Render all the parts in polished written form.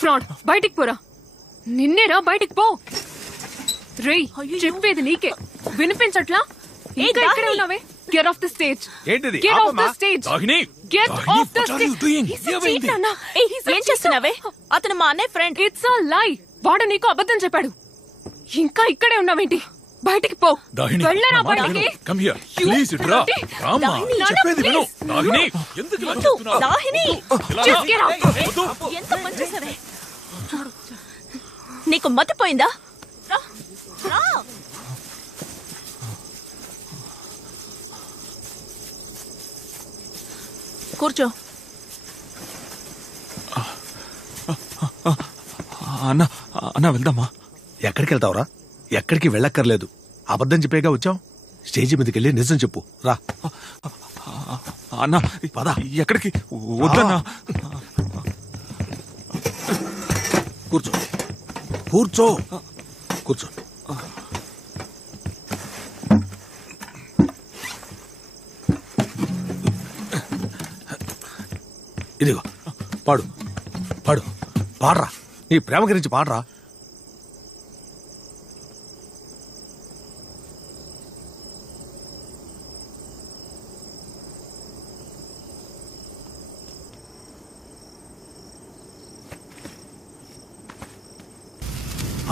Fraud, బయటికి పోరా. నిన్నేరా, బయటికి పో. రేయ్, చెప్పేది నీకే వినిపించట్లా? ఇంకా ఇక్కడే ఉన్నావే? Get off the stage. Get off the stage. Get off the stage. ఏం చేస్తున్నావే? అతను మా అన్నయ్య ఫ్రెండ్. It's a lie. వాడు నీకు అబద్ధం చెప్పాడు. ఇంకా ఇక్కడే ఉన్నావేంటి? బయటికి పో. వెళ్ళరా బయటికి. Come here. Please రా. రామా, చెప్పేది విను. దాహిని, ఎందుకు ఇలా చేస్తున్నావ్? దాహిని, Just get out. ఎంత పని చేసావే? నీకు మతిపోయిందా? రా, రా. కూర్చో. అన్న అన్న వెళ్దామా? ఎక్కడికి వెళ్తావురా? ఎక్కడికి వెళ్ళక్కర్లేదు. అబద్ధం చెప్పేగా వచ్చావు. స్టేజి మీదకి వెళ్ళి నిజం చెప్పు రా. అన్న పద. ఎక్కడికి? వద్దన్నా. కూర్చో కూర్చో కూర్చో. ఇదిగో పాడు పాడు పాడరా. నీ ప్రేమ గురించి పాడరా.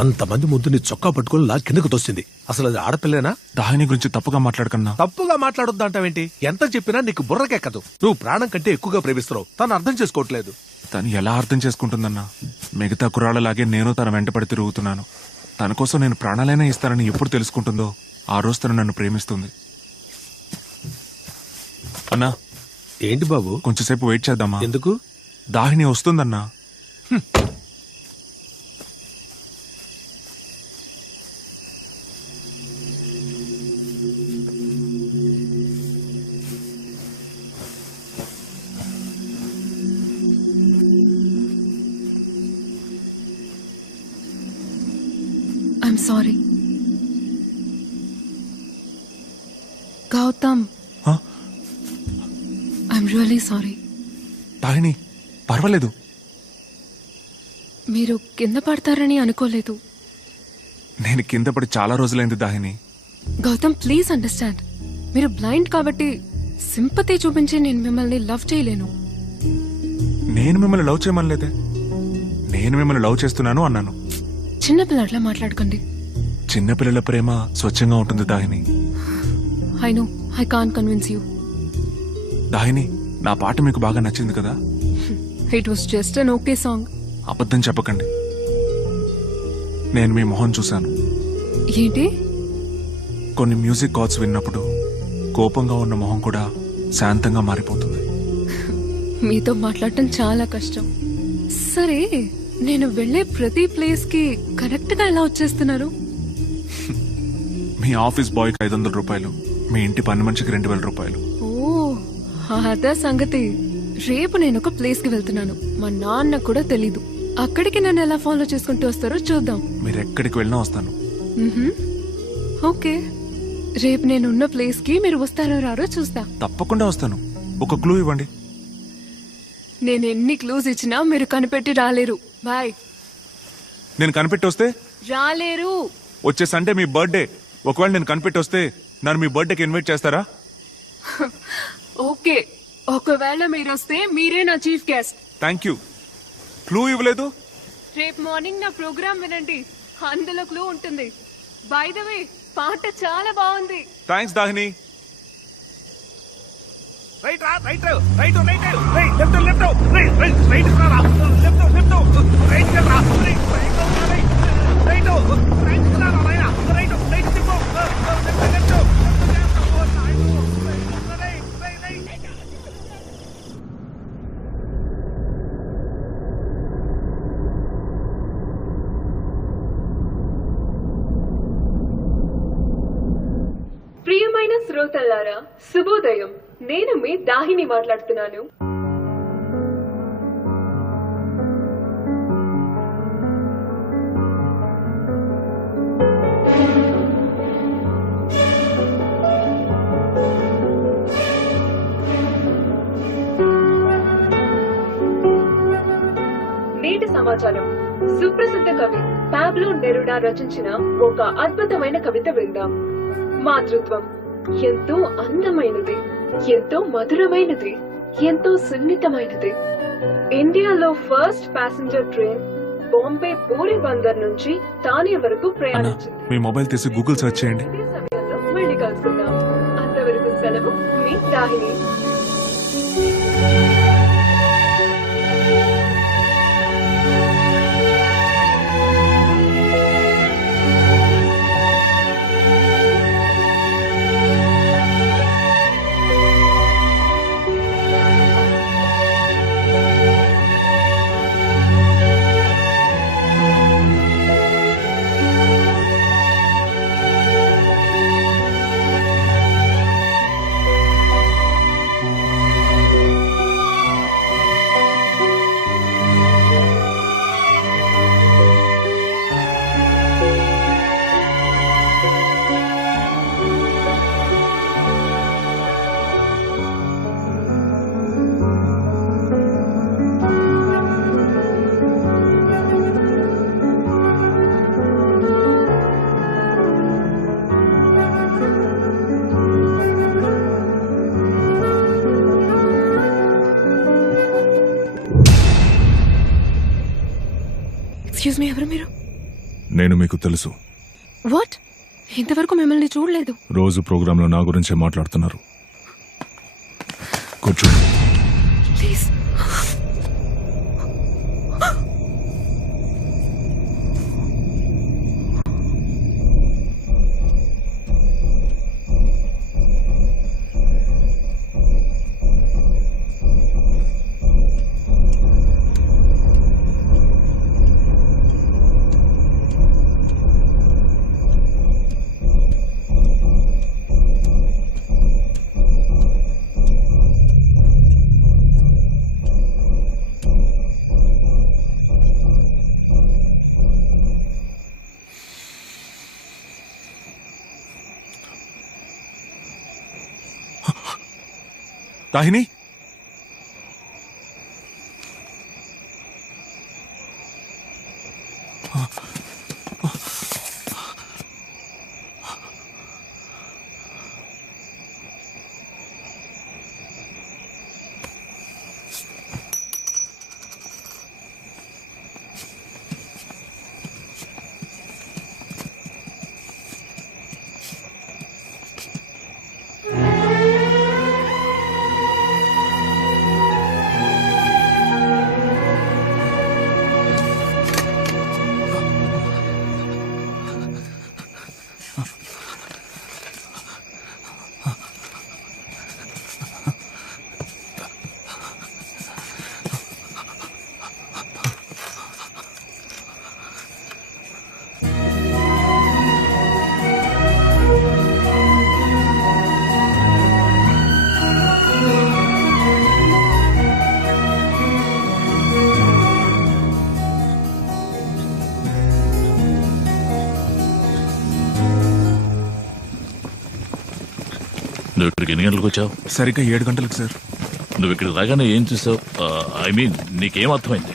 అంతమంది ముందు నీ చొక్కా పట్టుకుని నా కిందకు తోస్తుంది. అసలు అది ఆడపిల్లేనా? దాహిని గురించి తప్పుగా మాట్లాడకన్నా. తప్పుగా మాట్లాడొద్దు అంటావేంటి? ఎంత చెప్పినా నీకు బుర్రకెక్కదు. నువ్వు ప్రాణం కంటే ఎక్కువగా ప్రేమిస్తున్నావు. తను అర్థం చేసుకోవట్లేదు. తను ఎలా అర్థం చేసుకుంటుందన్నా? మిగతా కుర్రాళ్ళలాగే నేను తన వెంటపడి తిరుగుతున్నాను. తన కోసం నేను ప్రాణాలైనా ఇస్తానని ఎప్పుడు తెలుసుకుంటుందో ఆ రోజు తను నన్ను ప్రేమిస్తుంది. అన్నా, ఏంటి బాబు? కొంచెంసేపు వెయిట్ చేద్దామా? ఎందుకు? దాహిని వస్తుందన్నా. I'm sorry. Gautam. Huh? I'm really sorry. దాహిని, పర్వాలేదు. మీరు కింద పడతారని అనుకోలేదు. నేను కింద పడి చాలా రోజులైంది దాహిని. Gautam, please understand. మీరు బ్లైండ్ కాబట్టి సింపతి చూపించి నేను మిమ్మల్ని లవ్ చేయలేను. నేను మిమ్మల్ని లవ్ చేయమనలేదే. నేను మిమ్మల్ని లవ్ చేస్తున్నాను అన్నాను. చిన్నపిల్లట్లా మాట్లాడకండి. చిన్నపిల్లల ప్రేమ స్వచ్ఛంగా ఉంటుంది Dahini. I know I can't convince you. Dahini, నా పాట మీకు బాగా నచ్చింది కదా? It was just an okay song. అబద్ధం చెప్పకండి. నేను మీ మొహం చూశాను. ఏంటి? కొన్ని మ్యూజిక్ కార్డ్స్ విన్నప్పుడు కోపంగా ఉన్న మొహం కూడా శాంతంగా మారిపోతుంది. మీతో మాట్లాడటం చాలా కష్టం. సరే, నేను వెళ్లే ప్రతి ప్లేస్ కి కరెక్ట్ గా ఎలా వచ్చేస్తున్నారు? మీ ఆఫీస్ బాయ్ కి 500 రూపాయలు, మీ ఇంటి పని మనిషికి 2000 రూపాయలు. ఓ, అదా సంగతి. రేపు నేను ఒక ప్లేస్ కి వెళ్తున్నాను. మా నాన్న కూడా తెలీదు. అక్కడికి నన్ను ఎలా ఫాలో చేసుకుంటూ వస్తారో చూద్దాం. మీరు ఎక్కడికి వెళ్ళినా వస్తాను. ఓకే, రేపు నేనున్న ప్లేస్ కి మీరు వస్తారో రారో చూస్తా. తప్పకుండా వస్తాను. ఒక క్లూ ఇవ్వండి. నేను ఎన్ని క్లూస్ ఇచ్చినా మీరు కనిపెట్టి రాలేరు. బాయ్. నేను కనిపెట్టి వస్తే? రాలేరు. వచ్చే సండే మీ బర్త్డే. ఒకవేళ నేను కనిపెట్టి వస్తే నన్ను మీ బర్త్డేకి ఇన్వైట్ చేస్తారా? ఓకే, ఒకవేళ మీరు వస్తే మీరే నా chief guest. Thank you. Clue ఇవ్వలేదు. రేపు మార్నింగ్ నా ప్రోగ్రామ్ వినండి, అందులో క్లూ ఉంటుంది. బై ద వే, పాట చాలా బాగుంది. థ్యాంక్స్ దాహిని. రైట్ రా, right right right right left left right right right రా, లెఫ్ట్ లెఫ్ట్ రైట్ రా, రైట్ రైట్ రైట్ రైట్ రా రైట్ రైట్ రైట్ తిప్పు లెఫ్ట్ లెఫ్ట్ ప్రియమైన శ్రోతల ప్రేక్షకులారా శుభోదయం. నేను మీ దాహిని మాట్లాడుతున్నాను. నేటి సమాచారం. సుప్రసిద్ధ కవి పాబ్లో నెరుడా రచించిన ఒక అద్భుతమైన కవిత విందాం. మాతృత్వం ఎంతో అందమైనది, ఎంతో మధురమైనది, ఎంతో సున్నితమైనది. ఇండియాలో first passenger train Bombay puri Bandar నుంచి తానే వరకు ప్రయాణించింది. మీ మొబైల్ తీసి గూగుల్ సెర్చ్ చేయండి. ఇదే సమయంలో మళ్ళీ కలుసుకుందాం. అంతవరకు సెలవు, మీ దాహిని. ఎక్స్క్యూజ్ మీ, ఎవరు మీరు? నేను మీకు తెలుసు. వాట్? ఇంతవరకు మిమ్మల్ని చూడలేదు. రోజు ప్రోగ్రాంలో నా గురించే మాట్లాడుతున్నారు. కూర్చో. ప్లీజ్. దాహిని, నువ్వు ఇక్కడికి ఎన్ని గంటలకు వచ్చావు? సరిగ్గా 7 గంటలకు సార్. నువ్వు ఇక్కడికి రాగానే ఏం చూసావు? ఐ మీన్ నీకేం అర్థమైంది?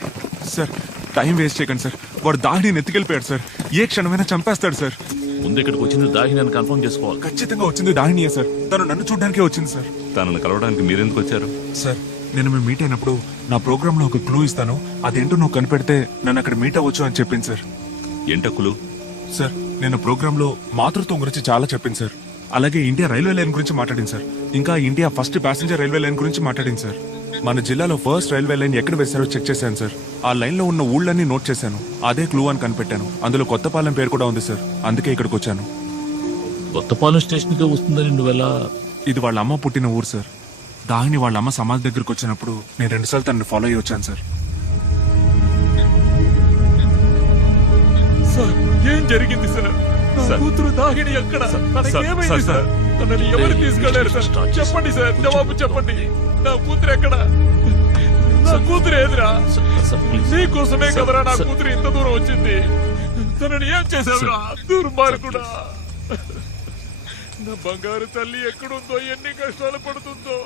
సార్, టైం వేస్ట్ చేయకండి సార్. వాడు దాహిని ఎత్తుకెళ్ళిపోయాడు సార్. ఏ క్షణమైనా చంపేస్తాడు సార్. ముందు ఇక్కడికి వచ్చింది దాహిని అని కన్ఫర్మ్ చేసుకోవాలి. ఖచ్చితంగా వచ్చింది దాహినియే సార్. తను నన్ను చూడడానికే వచ్చింది సార్. తనను కలవడానికి మీరెందుకు వచ్చారు? సార్, నేను మేము మీట్ అయినప్పుడు నా ప్రోగ్రామ్ లో ఒక క్లూ ఇస్తాను, అదేంటో నువ్వు కనిపెడితే నన్ను అక్కడ మీట్ అవ్వచ్చు అని చెప్పింది సార్. ఎంటక్కులు? సార్, నేను ప్రోగ్రామ్ లో మాతృత్వం గురించి చాలా చెప్పింది సార్. అలాగే ఇండియా రైల్వే లైన్ గురించి మాట్లాడింది సార్. ఇంకా India first passenger railway line గురించి మాట్లాడింది సార్. మన జిల్లాలో ఫస్ట్ రైల్వే లైన్ ఎక్కడ వేశారో చెక్ చేశాను సార్. ఆ లైన్ లో ఉన్న ఊళ్ళన్నీ నోట్ చేశాను. అదే క్లూ అని కనిపెట్టాను. అందులో కొత్తపాలెం పేరు కూడా ఉంది సార్. అందుకే ఇక్కడికి వచ్చాను. కొత్తపాలెం స్టేషన్ కి వస్తుందని నువ్వెలా? ఇది వాళ్ళ అమ్మ పుట్టిన ఊరు సార్. దాహిని వాళ్ళ అమ్మ సమాధి దగ్గరకు వచ్చినప్పుడు నేను 2 సార్లు తనని ఫాలో అయ్యి వచ్చాను సార్. ఏం జరిగింది సార్? కూతురు దాహిని ఎక్కడ? నన్ను ఎవరు తీసుకెళ్లారు సార్? చెప్పండి సార్, జవాబు చెప్పండి. నా కూతురు ఎక్కడ? నా కూతురు ఏదిరా? నీకోసమే కదరా నా కూతురు ఇంత దూరం వచ్చింది. తనని ఏం చేసావురా దుర్మార్గుడా? నా బంగారు తల్లి ఎక్కడుందో, ఎన్ని కష్టాలు పడుతుందో.